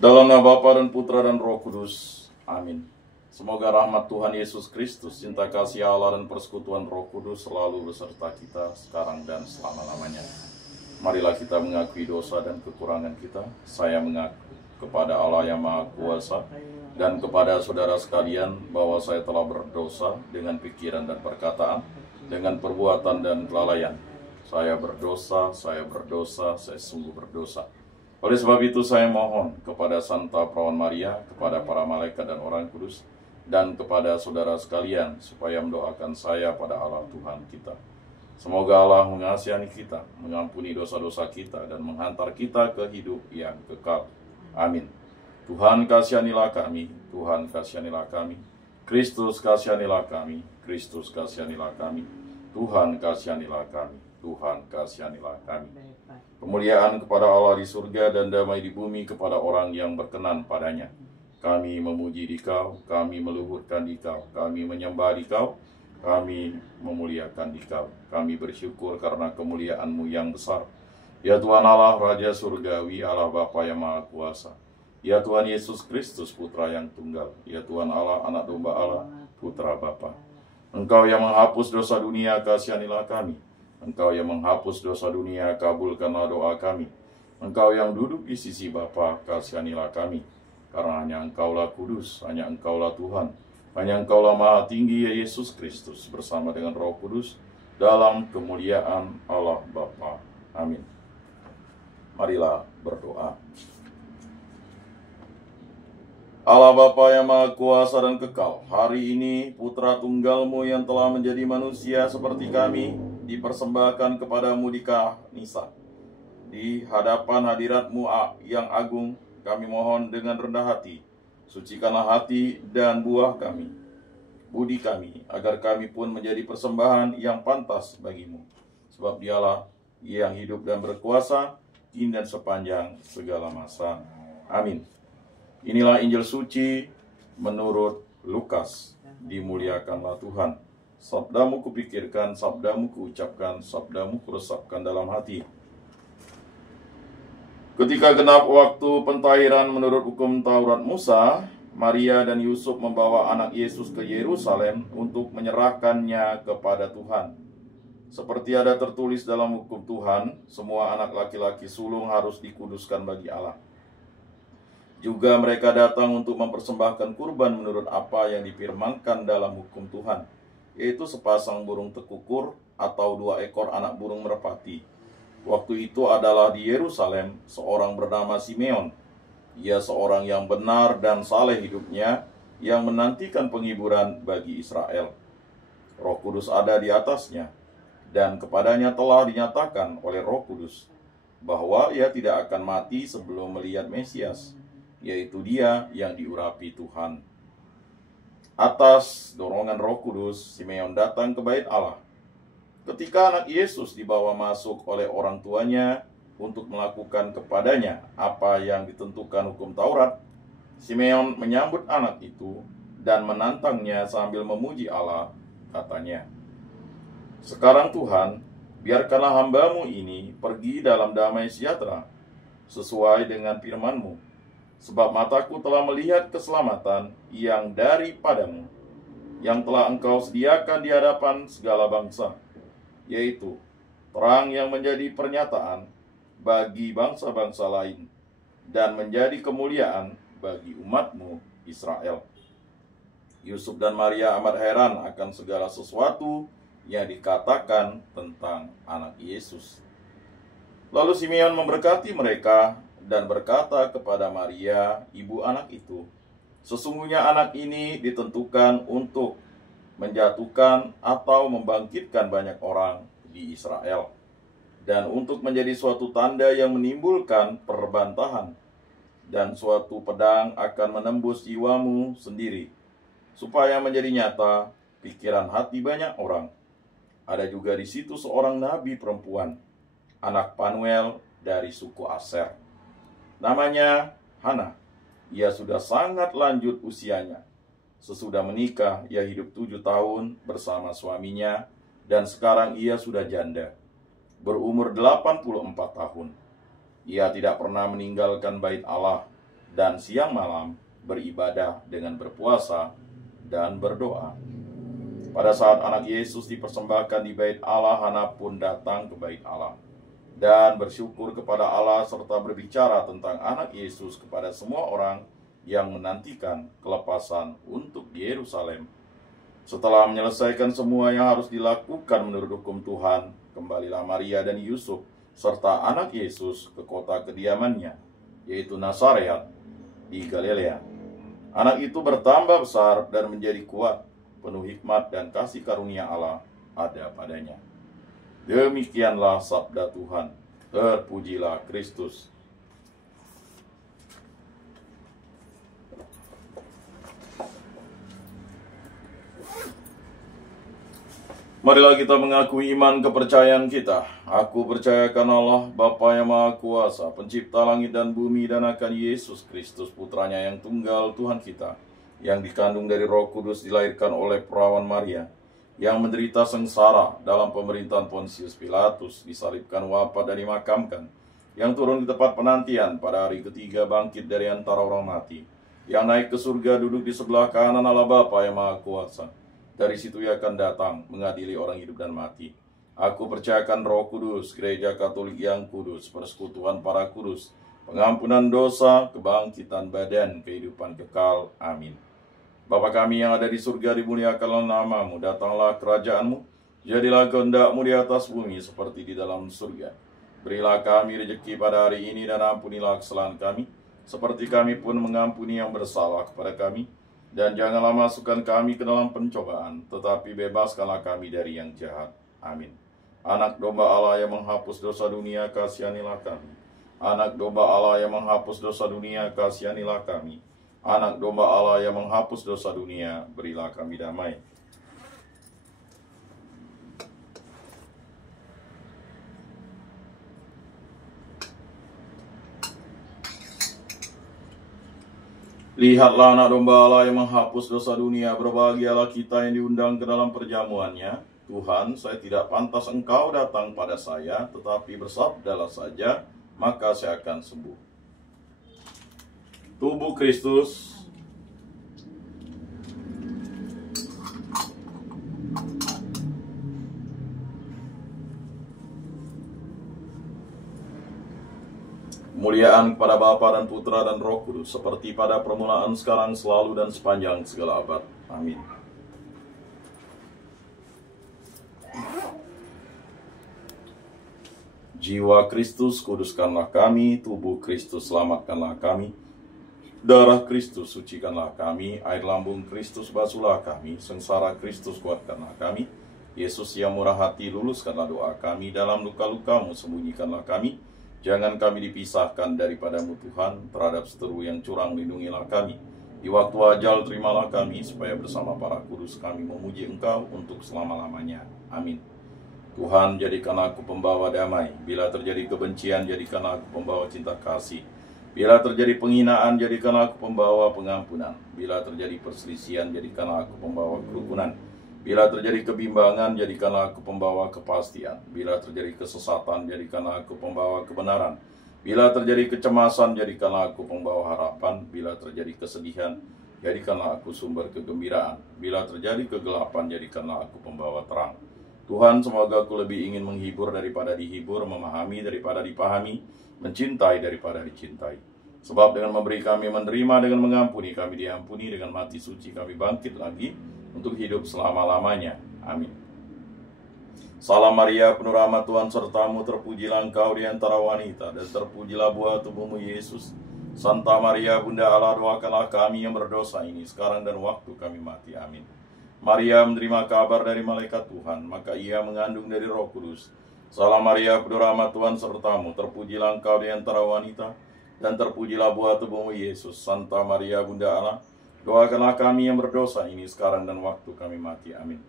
Dalam nama Bapa dan Putra dan Roh Kudus. Amin. Semoga rahmat Tuhan Yesus Kristus, cinta kasih Allah dan persekutuan Roh Kudus selalu beserta kita sekarang dan selama-lamanya. Marilah kita mengakui dosa dan kekurangan kita. Saya mengaku kepada Allah yang Maha Kuasa dan kepada saudara sekalian bahwa saya telah berdosa dengan pikiran dan perkataan, dengan perbuatan dan kelalaian. Saya berdosa, saya sungguh berdosa. Oleh sebab itu saya mohon kepada Santa Perawan Maria, kepada para malaikat dan orang kudus, dan kepada saudara sekalian supaya mendoakan saya pada Allah Tuhan kita. Semoga Allah mengasihani kita, mengampuni dosa-dosa kita, dan menghantar kita ke hidup yang kekal. Amin. Tuhan kasihanilah kami, Tuhan kasihanilah kami, Kristus kasihanilah kami, Kristus kasihanilah kami, Tuhan kasihanilah kami, Tuhan kasihanilah kami. Kemuliaan kepada Allah di surga dan damai di bumi kepada orang yang berkenan padanya. Kami memuji Dikau, kami meluhurkan Dikau, kami menyembah Dikau, kami memuliakan Dikau. Kami bersyukur karena kemuliaan-Mu yang besar. Ya Tuhan Allah, Raja Surgawi, Allah Bapa yang Maha Kuasa. Ya Tuhan Yesus Kristus, Putra yang tunggal. Ya Tuhan Allah, Anak Domba Allah, Putra Bapa. Engkau yang menghapus dosa dunia, kasihanilah kami. Engkau yang menghapus dosa dunia, kabulkanlah doa kami. Engkau yang duduk di sisi Bapa, kasihanilah kami. Karena hanya Engkaulah kudus, hanya Engkaulah Tuhan, hanya Engkaulah Maha Tinggi, ya Yesus Kristus, bersama dengan Roh Kudus, dalam kemuliaan Allah Bapa. Amin. Marilah berdoa. Allah Bapa yang Maha Kuasa dan Kekal, hari ini Putra Tunggal-Mu yang telah menjadi manusia seperti kami, dipersembahkan kepadamu di Kanisa. Di hadapan hadirat-Mu yang agung, kami mohon dengan rendah hati, sucikanlah hati dan buah kami, budi kami, agar kami pun menjadi persembahan yang pantas bagimu. Sebab Dialah yang hidup dan berkuasa, kini dan sepanjang segala masa. Amin. Inilah Injil suci menurut Lukas. Dimuliakanlah Tuhan. Sabdamu kupikirkan, sabdamu kuucapkan, sabdamu kuresapkan dalam hati. Ketika genap waktu pentahiran menurut hukum Taurat Musa, Maria dan Yusuf membawa anak Yesus ke Yerusalem untuk menyerahkannya kepada Tuhan. Seperti ada tertulis dalam hukum Tuhan, semua anak laki-laki sulung harus dikuduskan bagi Allah. Juga mereka datang untuk mempersembahkan kurban menurut apa yang difirmankan dalam hukum Tuhan, yaitu sepasang burung tekukur atau 2 ekor anak burung merpati. Waktu itu adalah di Yerusalem seorang bernama Simeon. Ia seorang yang benar dan saleh hidupnya, yang menantikan penghiburan bagi Israel. Roh Kudus ada di atasnya, dan kepadanya telah dinyatakan oleh Roh Kudus bahwa ia tidak akan mati sebelum melihat Mesias, yaitu Dia yang diurapi Tuhan. Atas dorongan Roh Kudus, Simeon datang ke bait Allah. Ketika anak Yesus dibawa masuk oleh orang tuanya untuk melakukan kepadanya apa yang ditentukan hukum Taurat, Simeon menyambut anak itu dan menantangnya sambil memuji Allah. Katanya, "Sekarang Tuhan, biarkanlah hamba-Mu ini pergi dalam damai sejahtera, sesuai dengan firman-Mu. Sebab mataku telah melihat keselamatan yang daripadamu, yang telah Engkau sediakan di hadapan segala bangsa, yaitu terang yang menjadi pernyataan bagi bangsa-bangsa lain, dan menjadi kemuliaan bagi umat-Mu Israel." Yusuf dan Maria amat heran akan segala sesuatu yang dikatakan tentang anak Yesus. Lalu Simeon memberkati mereka dan berkata kepada Maria, ibu anak itu, "Sesungguhnya anak ini ditentukan untuk menjatuhkan atau membangkitkan banyak orang di Israel, dan untuk menjadi suatu tanda yang menimbulkan perbantahan, dan suatu pedang akan menembus jiwamu sendiri, supaya menjadi nyata pikiran hati banyak orang." Ada juga di situ seorang nabi perempuan, anak Panuel dari suku Aser. Namanya Hana. Ia sudah sangat lanjut usianya. Sesudah menikah, ia hidup 7 tahun bersama suaminya, dan sekarang ia sudah janda, berumur 84 tahun. Ia tidak pernah meninggalkan bait Allah, dan siang malam beribadah dengan berpuasa dan berdoa. Pada saat anak Yesus dipersembahkan di bait Allah, Hana pun datang ke bait Allah dan bersyukur kepada Allah serta berbicara tentang anak Yesus kepada semua orang yang menantikan kelepasan untuk Yerusalem. Setelah menyelesaikan semua yang harus dilakukan menurut hukum Tuhan, kembalilah Maria dan Yusuf serta anak Yesus ke kota kediamannya, yaitu Nazaret di Galilea. Anak itu bertambah besar dan menjadi kuat, penuh hikmat dan kasih karunia Allah ada padanya. Demikianlah sabda Tuhan. Terpujilah Kristus. Marilah kita mengakui iman kepercayaan kita. Aku percayakan Allah, Bapa yang Maha Kuasa, pencipta langit dan bumi, dan akan Yesus Kristus, putranya yang tunggal Tuhan kita, yang dikandung dari Roh Kudus, dilahirkan oleh perawan Maria, yang menderita sengsara dalam pemerintahan Pontius Pilatus, disalibkan, wafat dan dimakamkan, yang turun ke tempat penantian, pada hari ketiga bangkit dari antara orang mati, yang naik ke surga, duduk di sebelah kanan Allah Bapa yang Maha Kuasa. Dari situ ia akan datang mengadili orang hidup dan mati. Aku percayakan Roh Kudus, gereja Katolik yang kudus, persekutuan para kudus, pengampunan dosa, kebangkitan badan, kehidupan kekal. Amin. Bapa kami yang ada di surga, dimuliakanlah namamu, datanglah kerajaanmu, jadilah kehendakmu di atas bumi seperti di dalam surga. Berilah kami rezeki pada hari ini dan ampunilah kesalahan kami, seperti kami pun mengampuni yang bersalah kepada kami. Dan janganlah masukkan kami ke dalam pencobaan, tetapi bebaskanlah kami dari yang jahat. Amin. Anak domba Allah yang menghapus dosa dunia, kasihanilah kami. Anak domba Allah yang menghapus dosa dunia, kasihanilah kami. Anak domba Allah yang menghapus dosa dunia, berilah kami damai. Lihatlah anak domba Allah yang menghapus dosa dunia, berbahagialah kita yang diundang ke dalam perjamuannya. Tuhan, saya tidak pantas Engkau datang pada saya, tetapi bersabdalah saja, maka saya akan sembuh. Tubuh Kristus. Kemuliaan kepada Bapa dan Putra dan Roh Kudus, seperti pada permulaan, sekarang, selalu, dan sepanjang segala abad. Amin. Jiwa Kristus, kuduskanlah kami. Tubuh Kristus, selamatkanlah kami. Darah Kristus, sucikanlah kami. Air lambung Kristus, basuhlah kami. Sengsara Kristus, kuatkanlah kami. Yesus yang murah hati, luluskanlah doa kami. Dalam luka-lukamu, sembunyikanlah kami. Jangan kami dipisahkan daripadamu Tuhan, terhadap seteru yang curang lindungilah kami. Di waktu ajal terimalah kami, supaya bersama para kudus kami memuji Engkau untuk selama-lamanya. Amin. Tuhan, jadikan aku pembawa damai. Bila terjadi kebencian, jadikan aku pembawa cinta kasih. Bila terjadi penghinaan, jadikan aku pembawa pengampunan. Bila terjadi perselisihan, jadikan aku pembawa kerukunan. Bila terjadi kebimbangan, jadikanlah aku pembawa kepastian. Bila terjadi kesesatan, jadikanlah aku pembawa kebenaran. Bila terjadi kecemasan, jadikanlah aku pembawa harapan. Bila terjadi kesedihan, jadikanlah aku sumber kegembiraan. Bila terjadi kegelapan, jadikanlah aku pembawa terang. Tuhan, semoga aku lebih ingin menghibur daripada dihibur, memahami daripada dipahami, mencintai daripada dicintai. Sebab dengan memberi kami menerima, dengan mengampuni kami diampuni, dengan mati suci kami bangkit lagi, untuk hidup selama-lamanya. Amin. Salam Maria, penuh rahmat Tuhan sertamu, terpujilah engkau di antara wanita, dan terpujilah buah tubuhmu Yesus. Santa Maria, Bunda Allah, doakanlah kami yang berdosa ini, sekarang dan waktu kami mati. Amin. Maria menerima kabar dari malaikat Tuhan, maka ia mengandung dari Roh Kudus. Salam Maria, penuh rahmat Tuhan sertamu, terpujilah engkau di antara wanita, dan terpujilah buah tubuhmu Yesus. Santa Maria, Bunda Allah, doakanlah kami yang berdosa ini, sekarang dan waktu kami mati. Amin.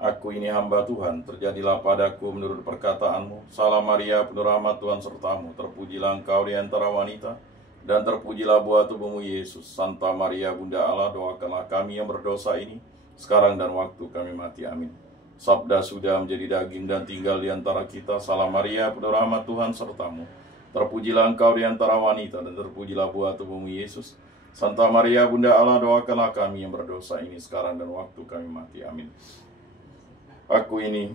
Aku ini hamba Tuhan, terjadilah padaku menurut perkataanmu. Salam Maria, penuh rahmat Tuhan sertamu, terpujilah engkau di antara wanita, dan terpujilah buah tubuhmu Yesus. Santa Maria, Bunda Allah, doakanlah kami yang berdosa ini, sekarang dan waktu kami mati. Amin. Sabda sudah menjadi daging dan tinggal di antara kita. Salam Maria, penuh rahmat Tuhan sertamu, Terpujilah Engkau di antara wanita, dan terpujilah buah tubuhmu Yesus. Santa Maria Bunda Allah, doakanlah kami yang berdosa ini sekarang dan waktu kami mati. Amin. Aku ini,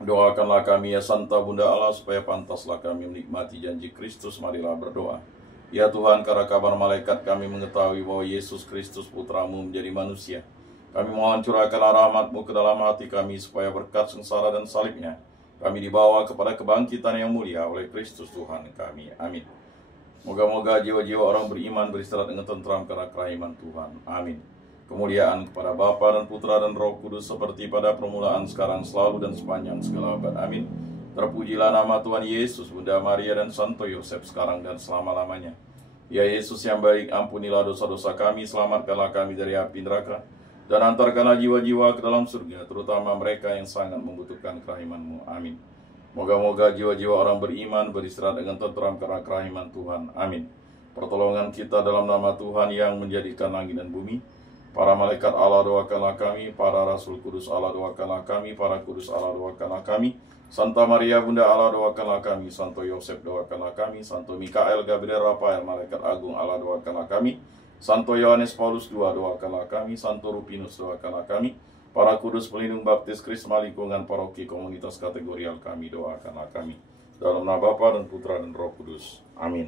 doakanlah kami ya Santa Bunda Allah, supaya pantaslah kami menikmati janji Kristus. Marilah berdoa. Ya Tuhan, karena kabar malaikat kami mengetahui bahwa Yesus Kristus Putramu menjadi manusia. Kami mohon curahkanlah rahmat-Mu ke dalam hati kami, supaya berkat sengsara dan salibnya kami dibawa kepada kebangkitan yang mulia oleh Kristus Tuhan kami. Amin. Moga-moga jiwa-jiwa orang beriman beristirahat dengan tentram karena kerahiman Tuhan. Amin. Kemuliaan kepada Bapa dan Putra dan Roh Kudus, seperti pada permulaan, sekarang, selalu, dan sepanjang segala abad. Amin. Terpujilah nama Tuhan Yesus, Bunda Maria, dan Santo Yosef, sekarang dan selama-lamanya. Ya Yesus yang baik, ampunilah dosa-dosa kami, selamatkanlah kami dari api neraka, dan antarkanlah jiwa-jiwa ke dalam surga, terutama mereka yang sangat membutuhkan kerahiman-Mu. Amin. Moga-moga jiwa-jiwa orang beriman beristirahat dengan tentram karena kerahiman Tuhan. Amin. Pertolongan kita dalam nama Tuhan yang menjadikan langit dan bumi. Para malaikat Allah, doakanlah kami. Para rasul kudus Allah, doakanlah kami. Para kudus Allah, doakanlah kami. Santa Maria Bunda Allah, doakanlah kami. Santo Yosef, doakanlah kami. Santo Mikael, Gabriel, Rafael, malaikat agung Allah, doakanlah kami. Santo Yohanes Paulus II, doakanlah kami. Santo Rupinus, doakanlah kami. Para kudus pelindung baptis Krisma lingkungan paroki komunitas kategorial kami, doakanlah kami. Dalam nama Bapa dan Putra dan Roh Kudus. Amin.